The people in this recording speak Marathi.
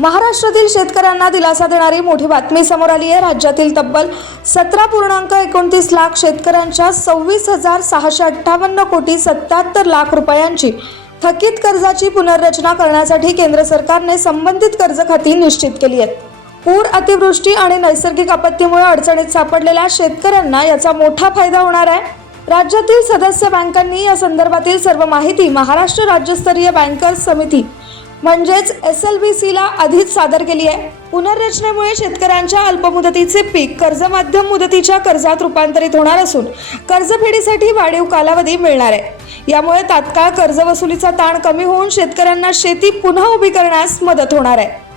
महाराष्ट्रातील शेतकऱ्यांना दिलासा देणारी मोठी बातमी समोर आली आहे. राज्यातील तब्बल सतरा पूर्णांक एकोणतीस लाख शेतकऱ्यांच्या सव्वीस हजार सहाशे अठ्ठावन्न कोटी सत्याहत्तर लाख रुपयांची थकीत कर्जाची पुनर्रचना करण्यासाठी केंद्र सरकारने संबंधित कर्ज खाती निश्चित केली आहेत. पूर अतिवृष्टी आणि नैसर्गिक आपत्तीमुळे अडचणीत सापडलेल्या शेतकऱ्यांना याचा मोठा फायदा होणार आहे. राज्यातील सदस्य बँकांनी या संदर्भातील सर्व माहिती महाराष्ट्र राज्यस्तरीय बँकर्स समिती म्हणजेच एस एल बी सीला आधीच सादर केली आहे. पुनर्रचनेमुळे शेतकऱ्यांच्या अल्पमुदतीचे पीक कर्ज माध्यम मुदतीच्या कर्जात रूपांतरित होणार असून कर्जफेडीसाठी वाढीव कालावधी मिळणार आहे. यामुळे तात्काळ कर्ज वसुलीचा ताण कमी होऊन शेतकऱ्यांना शेती पुन्हा उभी करण्यास मदत होणार आहे.